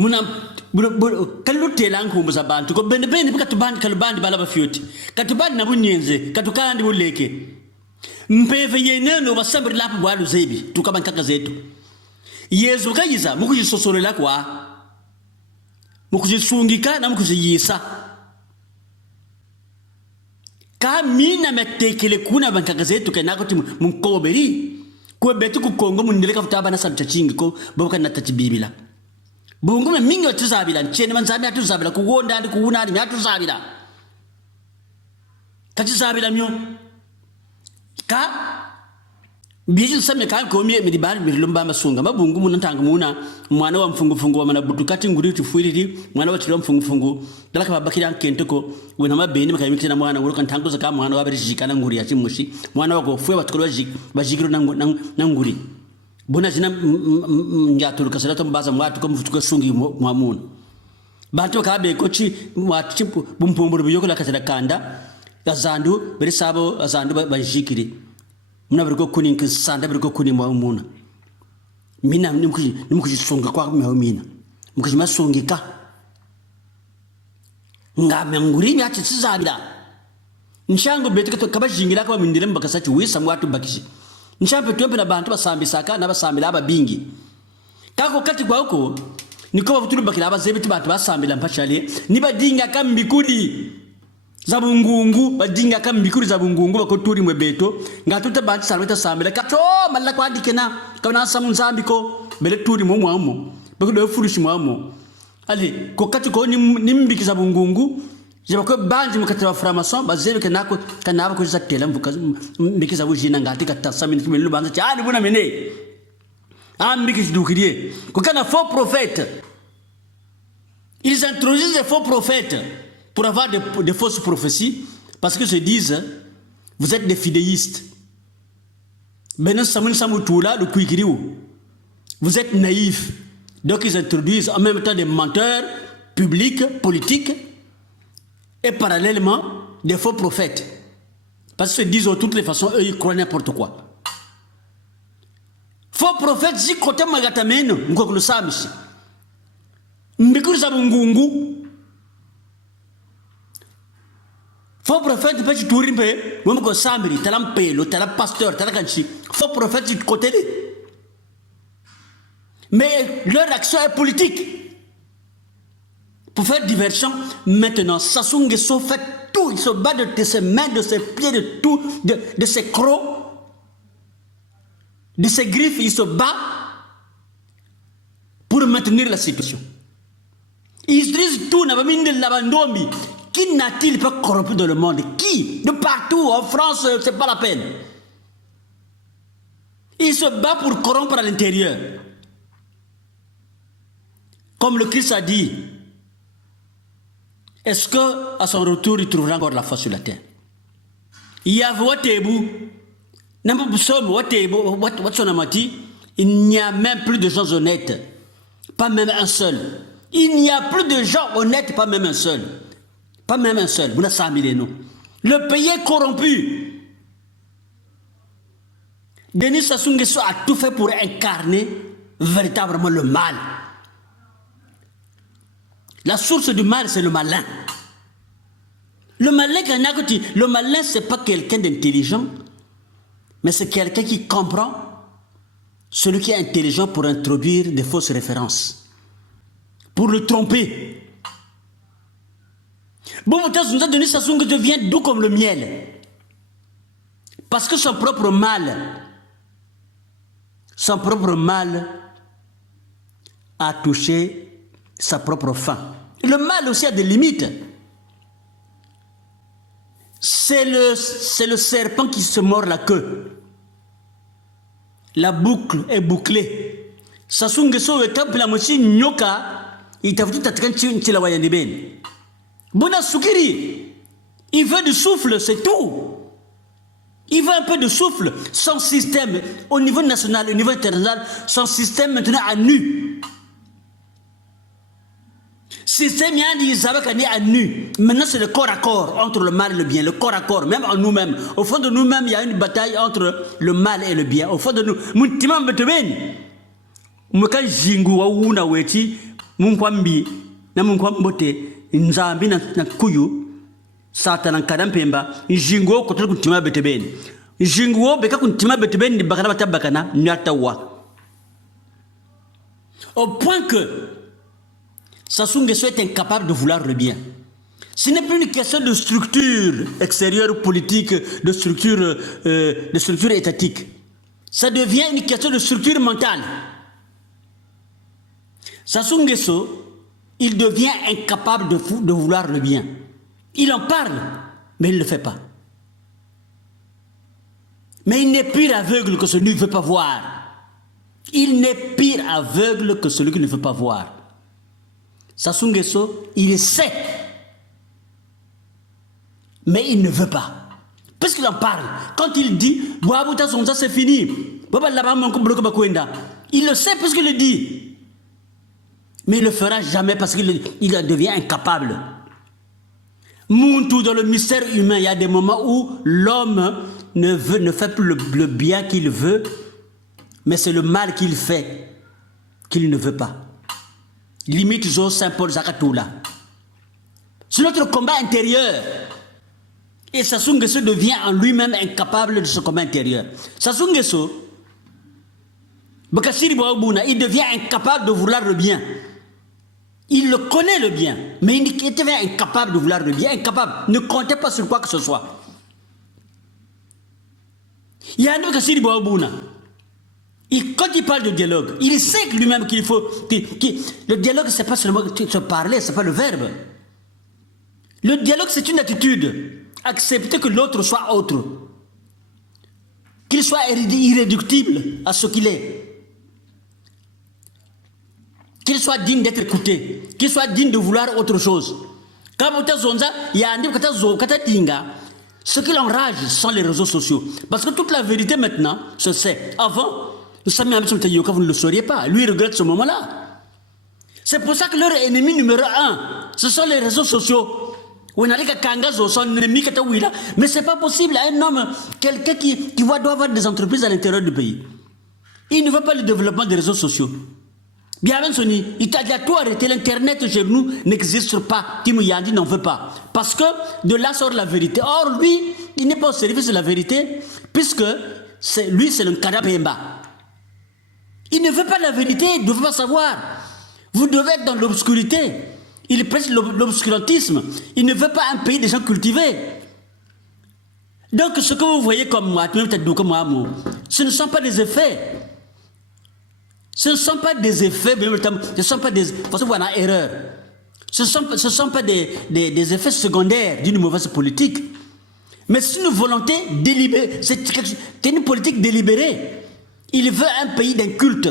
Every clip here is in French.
muna kalu telan ko musa bantu ko bende katubandi bala ba fioti katubandi na bunyenze katukandi buleke mpeve yeneno basabri lapo bwalu zebi tukabankaka zetu yezu kayiza mukujisosolela kwa mukujisungika na mukujiyisa kamina metekele kuna bankaka zetu kenako timu munkoberi ko betu ku Kongo mundeleka futaba na sabta chingi ko boka na tatibibila bungu me mingi watuzabila nchene manzabi atuzabila kugonda ndi kuuna ndi atuzabila tatuzabila myo ka biji same ka ko mi dibal mi lumba masunga mabungu munantanga muna mwana wa mfungu wa mana butukati nguri tufuiriri mwana wa tiro mfungu dalaka babakira nkente ko wena mabeni makayimikira na mwana nguru kantanguza ka mwana wa berjika na nguri ya chimushi mwana wa gofwe batukolo bajikiro na nguri bona zina njatulu kasalato mbaza mwatu ko mfutuka sungi mwamuna bantu kabe kochi mwatu bumpumburu biyoko la kasala kanda azandu berisabo azandu bajikiri muna beriko kuni nkisanda beriko kuni mwamuna mina nimukujisunga kwa mwamina mukujimasungika ngame nguri nyachi tsizabira nshango betuka kabajingira kwa mindire mbakasachi wisa mwatu bakishi nshampe tuempe na bantu basambisaka na basambira ababingi kako kati kwa huko niko bavutulu bakira abazebiti bantu basambira mpachale nibadinga kambikudi za bungungu badinga kambikudi za bungungu bakoturi mwebeto ngatuta bantu salweta sambira kato malla kwa dikena kana samu nzambiko bele turi mwamo bakudo furushi mwamo ali ko kati ko nimbiki za bungungu jabako banji mukati wa framason bazebe kanako kanaba ko zakela mvuka mbiki za bujina ngati katasa mini kimelu banza cyane buna mene ambiki dukiriye ko kana faux prophètes ils introduisent des faux prophètes pour avoir des fausses prophéties parce que se disent vous êtes des fidéistes benen samun samutula le kuikiriu vous êtes naïfs donc ils introduisent en même temps des menteurs publics politiques et parallèlement des faux prophètes. Parce qu'ils disent de toutes les façons, eux ils croient n'importe quoi. Faux prophètes, si côté magatameno, ngokulu samishi. Mbikuru za bungungu. Faux prophètes, petit tourimpe, mwemko samiri, talampelo, talapasteur, talakanchi. Faux prophètes, du côté. Mais leur action est politique. Pour faire diversion, maintenant, Sassou Nguesso fait tout. Il se bat de ses mains, de ses pieds, de tout, de ses crocs, de ses griffes. Il se bat pour maintenir la situation. Ils utilisent tout. Qui n'a-t-il pas corrompu dans le monde? Qui? De partout. En France, c'est pas la peine. Il se bat pour corrompre à l'intérieur. Comme le Christ a dit, est-ce qu'à son retour, il trouvera encore la foi sur la terre? Il y a il n'y a même plus de gens honnêtes, pas même un seul. Il n'y a plus de gens honnêtes, pas même un seul. Pas même un seul. Le pays est corrompu. Denis Sassou Nguesso a tout fait pour incarner véritablement le mal. La source du mal, c'est le malin. Le malin, ce n'est pas quelqu'un d'intelligent, mais c'est quelqu'un qui comprend celui qui est intelligent pour introduire des fausses références, pour le tromper. Bon, nous a donné Sassou Nguesso devient doux comme le miel. Parce que son propre mal a touché sa propre faim. Le mal aussi a des limites. C'est le serpent qui se mord la queue. La boucle est bouclée. Sassou Nguesso est comme la moitié nyoka. Il t'a foutu ta tranquille la wayande ben. Bona Soukiri, il veut du souffle, c'est tout. Il veut un peu de souffle. Son système, au niveau national, au niveau international, son système maintenant à nu. Système à nu. Maintenant, c'est le corps à corps entre le mal et le bien. Le corps à corps, même en nous-mêmes. Au fond de nous-mêmes, il y a une bataille entre le mal et le bien. Au fond de nous. munkwambi na munkwambote nzambi na kuyu satana kadampemba njingo ko to kuntima beteben njingo beka kuntima beteben ni bakana batabakana nyatawa au point que Sassou Nguesso est incapable de vouloir le bien. Ce n'est plus une question de structure extérieure politique, de structure étatique. Ça devient une question de structure mentale. Sassou Nguesso, il devient incapable de vouloir le bien. Il en parle, mais il ne le fait pas. Mais il n'est pire aveugle que celui qui ne veut pas voir. Il n'est pire aveugle que celui qui ne veut pas voir. Sassou Nguesso, il sait, mais il ne veut pas. Parce qu'il en parle. Quand il dit, c'est fini. Il le sait parce qu'il le dit. Mais il ne le fera jamais parce qu'il devient incapable. Dans le mystère humain, il y a des moments où l'homme ne fait plus le bien qu'il veut, mais c'est le mal qu'il fait qu'il ne veut pas. Limite Saint-Paul Zakatoula. C'est notre combat intérieur. Et Sassou Nguesso devient en lui-même incapable de ce combat intérieur. Sassou Nguesso, il devient incapable de vouloir le bien. Il le connaît le bien, mais il devient incapable de vouloir le bien, incapable. Ne comptez pas sur quoi que ce soit. Il y a un autre Kassiri Boabouna. Quand il parle de dialogue, il sait lui-même qu'il faut... le dialogue, ce n'est pas seulement se parler, ce n'est pas le verbe. Le dialogue, c'est une attitude. Accepter que l'autre soit autre. Qu'il soit irréductible à ce qu'il est. Qu'il soit digne d'être écouté. Qu'il soit digne de vouloir autre chose. Ce qui l'enrage sont les réseaux sociaux. Parce que toute la vérité maintenant se sait. Avant, vous ne le sauriez pas. Lui, il regrette ce moment-là. C'est pour ça que leur ennemi numéro 1, ce sont les réseaux sociaux. Mais ce n'est pas possible. Un homme, quelqu'un qui doit avoir des entreprises à l'intérieur du pays. Il ne veut pas le développement des réseaux sociaux. Bien, il a tout arrêté. L'Internet chez nous n'existe pas. Tim Yandi n'en veut pas. Parce que de là sort la vérité. Or, lui, il n'est pas au service de la vérité, puisque lui, c'est le Kadapemba. Il ne veut pas la vérité, il ne veut pas savoir. Vous devez être dans l'obscurité. Il prêche l'obscurantisme. Il ne veut pas un pays des gens cultivés. Donc, ce que vous voyez comme moi, ce ne sont pas des effets. Ce ne sont pas des effets, ce ne sont pas des... Parce que vous avez une erreur. Ce ne sont pas des effets secondaires d'une mauvaise politique. Mais c'est une volonté délibérée. C'est une politique délibérée. Il veut un pays d'un culte.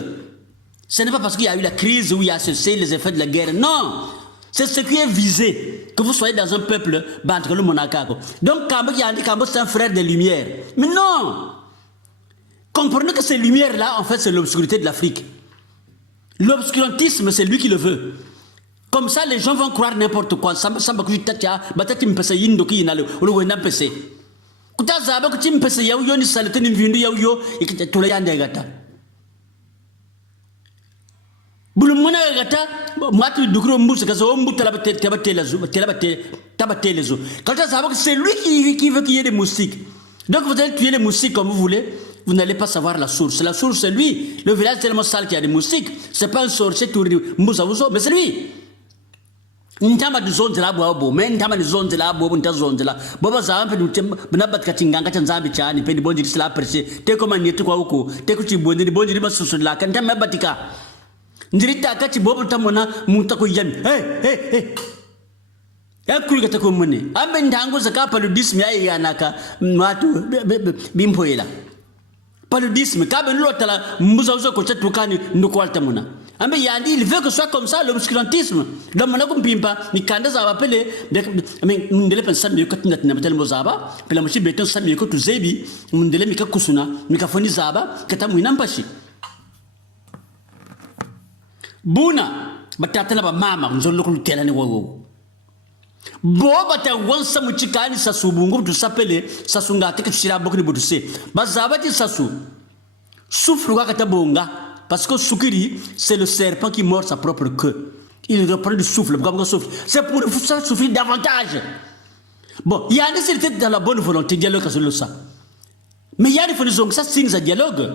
Ce n'est pas parce qu'il y a eu la crise où il y a cessé les effets de la guerre. Non. C'est ce qui est visé. Que vous soyez dans un peuple, le Monacako. Donc, Kambo, c'est un frère des Lumières. Mais non. Comprenez que ces lumières-là, en fait, c'est l'obscurité de l'Afrique. L'obscurantisme, c'est lui qui le veut. Comme ça, les gens vont croire n'importe quoi. C'est lui qui veut qu'il y ait des moustiques. Donc vous allez tuer les moustiques comme vous voulez, vous n'allez pas savoir la source. La source, c'est lui. Le village est tellement sale qu'il y a des moustiques. Ce n'est pas un sorcier qui mais c'est lui. Ntama de zone de la bobo, mais ntama de zone de la bobo, nta zone de la bobo za ampe n'abat katinganga tanzambi chani pe ni bonji sila perse te ko manyetu kwa uko te ko chibondi ni bonji ba susu la kan tama batika ndirita ka ci bobo tamona munta ko yami ya kuri ka ta ko munne ambe ndango zaka paludisme ya yanaka matu bimpoela paludisme ka ben lotala mbuza uzo ko chatukani ndoko altamuna. Il veut que ce soit comme ça, l'obscurantisme. Donc, on pimpa, ni kanda za apele, mais mundele pensa mieux que tu n'as pas tellement zaba, puis la moitié béton sa mieux que tu zebi, mundele mika kusuna, mika foni zaba, katamu inampashi. Buna, batatana ba mama, nzolo kulutela ni wawo. Bo bata wansa muchikani sasu bungu tu sapele, sasunga teke chira bokni buduse. Bazaba ti sasu. Souffle kata bonga. Parce que Soukiri, c'est le serpent qui mord sa propre queue. Il reprend du souffle, c'est pour vous faire souffrir davantage. Bon, il y a des c'était dans la bonne volonté, dialogue sur ça. Mais il y a des fois ça signe ça dialogue.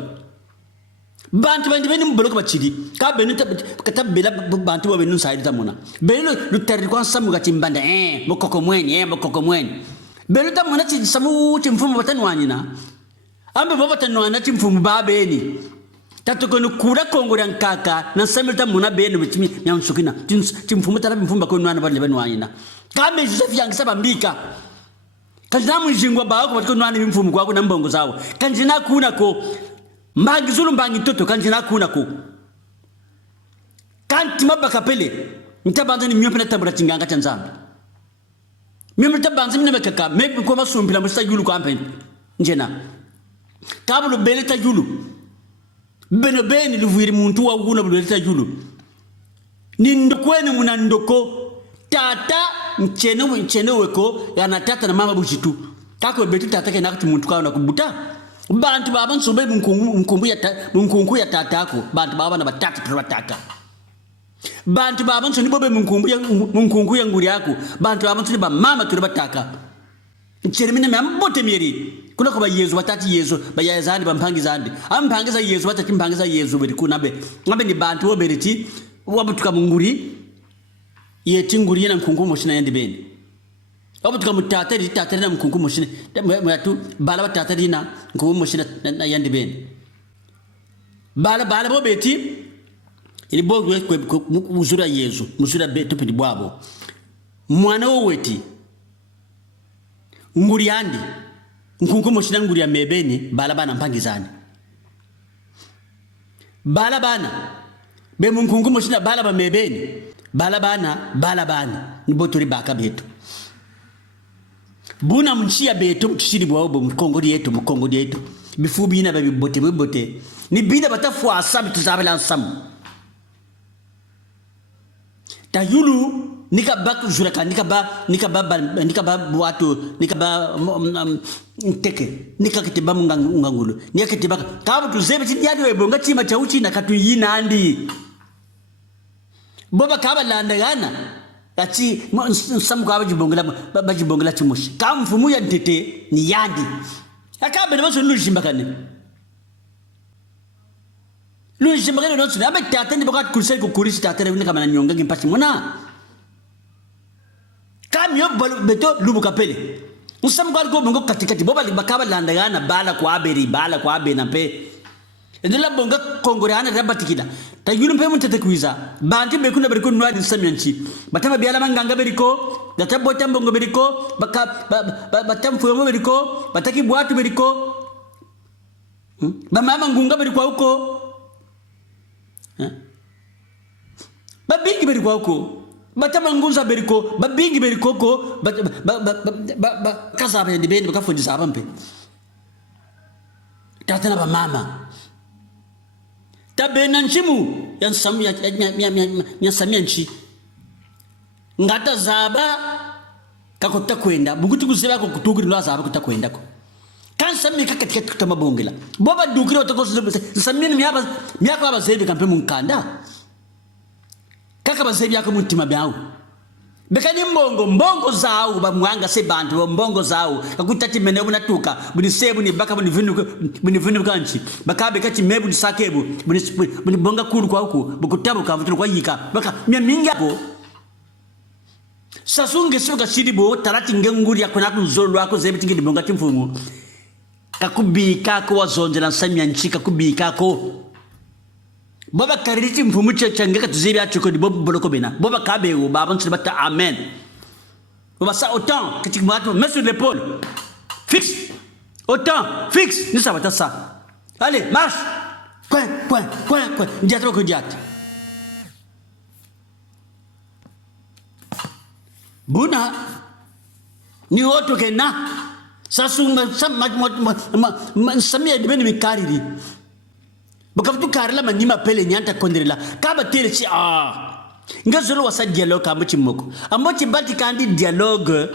Bantu bandi beni mbolo ko chidi ka benu kata bela bantu wa benu saidi tamona benu lu terri ko samu ga timbanda mokoko mweni benu tamona chi samu timfumu batanwani na ambe baba tanwana timfumu babeni tatu ko kura kongo ran kaka na samita muna benu bitimi nyamsukina timfumu tara mfumba ko nwana bale benwani na ka me joseph yang sabambika kanjina mujingwa ba ko batko nwana mfumu kwa na mbongo zawo kanjina kuna ko mbangi zulu mbangi toto kanjina kuna ko kanti mabaka pele ntabanza ni myopena tabura tinganga tanzambi myopena tabanza mine bakaka me ko masumpila musta yulu ko ampen njena kabulu bele ta yulu beno beni luwiri muntu wa wuna bele ta yulu ni ndokweni muna ndoko tata mchene weko yana tata na mama bushitu kako betu tata ke nakati muntu kwa na kubuta bantu baba nsombe munkungu ya tatako bantu baba na batatu tubataka bantu baba nsoni bobe munkungu ya nguri yako bantu baba nsoni ba mama tubataka ncheremine mambote mieri kuna ko ba yezu batati yezu ba yazandi bampangizandi ampangiza yezu batati mpangiza yezu beri kunabe ngabe ni bantu oberiti wabutuka munguri yeti nguri na nkungu moshina yandi beni wabutuka mutateri tateri na nkungu moshina mwatu bala tateri na nkungu moshina na yandi beni bala bobeti ili bogwe uzura yezu musura betu pindi bwabo mwana woweti nguri yandi nkungu moshina nguri ya mebeni bala bana mpangizani bala bana be nkungu moshina bala ba mebeni bala bana ni botori baka betu buna mnchia betu tushiri bwabo mkongo yetu bifubi ina babi bote ni bida batafu asabi tuzabela ansam tayulu nikaba juraka nikaba watu nikaba teke nikakitiba ngangulu nikakitiba kabu tuzebe chiyadi webonga chima chauchi na katuyina andi boba kaba landagana ati samu kaba jibongela chimushi kamfumu ya ntete ni yandi akabe nabaso lujimbakane no tsuna abe tata ndi bakati kulisai ko kulisi tata ne kama na nyonga ngimpasi mona kamyo beto lubu kapele usamu kwa ko bongo katikati boba bakaba landagana bala kwa abe na pe ndela bonga kongorana rabatikida tayulu mpe muntete kuiza banti be kuna beriko nwa disamyanchi batama biala manganga beriko databo tambongo beriko batam fuyo beriko bataki bwatu beriko mama ngunga beriko huko babingi beriko huko batama ngunza beriko babingi beriko ko kasaba ndi bendi bakafundisa abampe tatana ba mama tabena nchimu ya samia nchi ngata zaba kakota kwenda buguti kuzeba ko kutugiri ndo zaba kutakwenda ko kan samia katika kutama bongela boba dukiri otako samia ni miyako abazebi kampe munkanda kaka bazebi yako mutima byawo bekani mbongo zao bamwanga se bantu mbongo zao akutati menebu natuka buni sebu ni baka buni vinu kanchi bakabe kati mebu ni sakebu buni bonga kulu kwa huku bukutabu kavutu kwa yika baka mingi hapo sasunge suka sidibo tarati ngenguri ya kuna kuzolo wako zebi tingi bonga timfumu kakubika ko wazonje na samya nchika kubika ko Boba kariti mfumu changeka tuzibi achoko di bobo boloko bena. Boba kabe ou babon bata amen. Boba ça autant que tu mets sur l'épaule. Fixe. Autant fixe. Nous ça va ça. Allez, marche. Point. Diatro ko diat. Buna ni oto kena. Sasunga samia dibeni mikariri. Bakaftu karla manima pele nyanta kondrela kaba tele ci ngazolo wasa dialogue amchi moko amochi bati kandi dialogue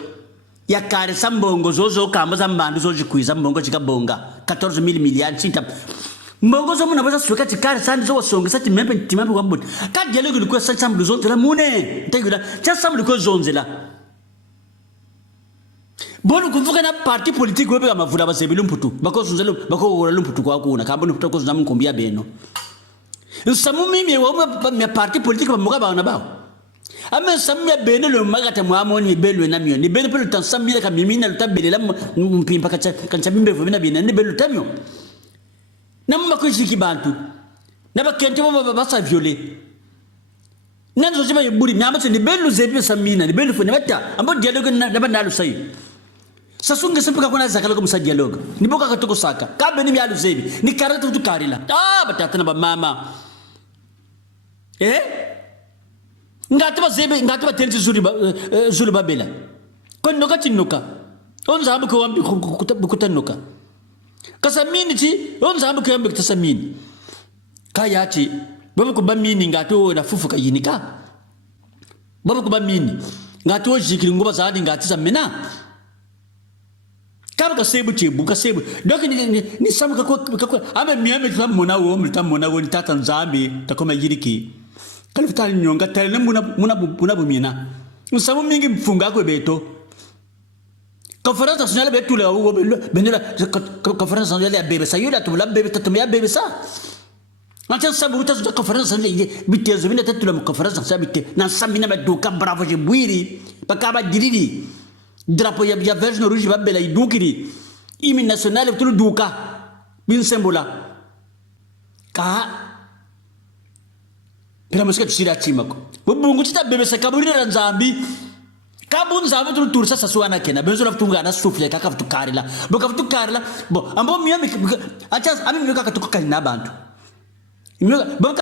ya kare sambongo zozo kamba zambandu zoji kuiza mbongo chika bonga 14 milliards cinta mbongo zo muna baza suka tikari sandi zo wasonga sati membe timambe kwa mbot ka dialogue liko sa sambu zonzela mune ntayula cha sambu liko zonzela bonu kuvuka na parti politique webe amavula basebile mputu bako zonzela bako wora lumputu kwa kuna kamboni mputu ko zonzamu kombia beno nsamu mimi wa me parti politique bamuka baona bawo ame samu ya beno le magata muamoni belwe na mio ni beno pelo tansambile ka mimi na lutabele mpimpa kancha bimbe vumina bina ni belo tamio namma ko jiki bantu naba kente baba sa violer nanzo jiba yiburi nyama se ni belu zebi samina ni belu fone bata ambo dialogue naba nalu sai sasunga simpika kuna zakala ko musa dialogue ni boka ka toko saka ka beni mi alu zebi ni karata tu karila batata na ba mama ngati ba zebi ngati ba tenzi zuri babela ko noka tinuka onza abu ko wambi kutanuka kasamini ti onzambu kuyambe kutasamini kaya ati baba ko bamini ngato na fufuka yinika baba ko bamini ngato jikiri ngoba zadi ngati samena kaba ka sebu tebu ka sebu donc ni samuka ko ame miame tamona wo ni tata nzambi takoma yiriki kalifutali nyonga tale muna bumina nsamu mingi mfunga ko beto conférence nationale be tula wo benela conférence nationale ya bebe sayula to la bebe tatumia bebe sa antia sabu ta conférence nationale bitezo bina tatula conférence nationale bite na samina maduka bravo je buiri bakaba diridi drapeau ya vert rouge ba bela idukiri imi nationale tulu duka bin sembola ka pela musika tsira timako bubungu tita bebe sa kaburi na nzambi kabun zabe tu tursa sasuana kena bezo la tunga na sufle kaka tukarila boka tukarila bo ambo miami acha ami myoka katuka na bantu